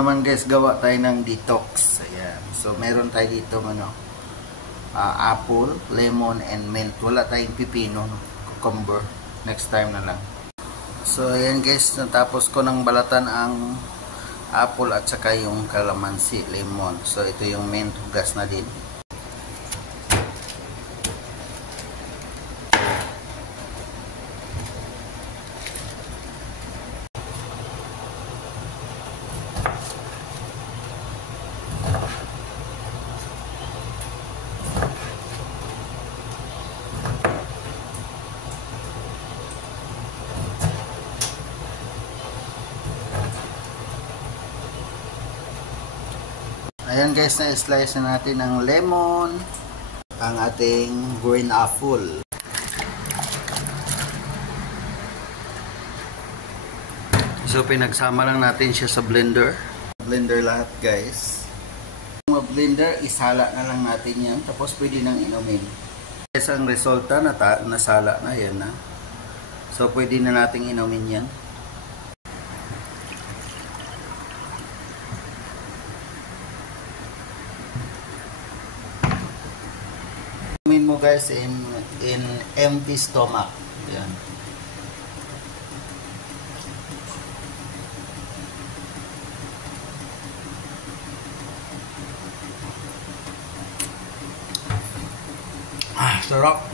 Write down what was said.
Naman guys, gawa tayo ng detox. Ayan. So meron tayo dito apple, lemon, and mint. Wala tayong pipino, cucumber. Next time na lang. So ayan guys, natapos ko ng balatan ang apple at saka yung calamansi, lemon. So ito yung mint, hugas na din. Ayan guys, na-slice na natin ng lemon, ang ating green apple. So pinagsama lang natin siya sa blender. Blender lahat guys. Kung blender, isala na lang natin yan. Tapos pwede nang inumin. Guys, ang resulta, nasala na yan na. So pwede na natin inumin yan. Inumin mo guys in empty stomach. Yan. Sarap.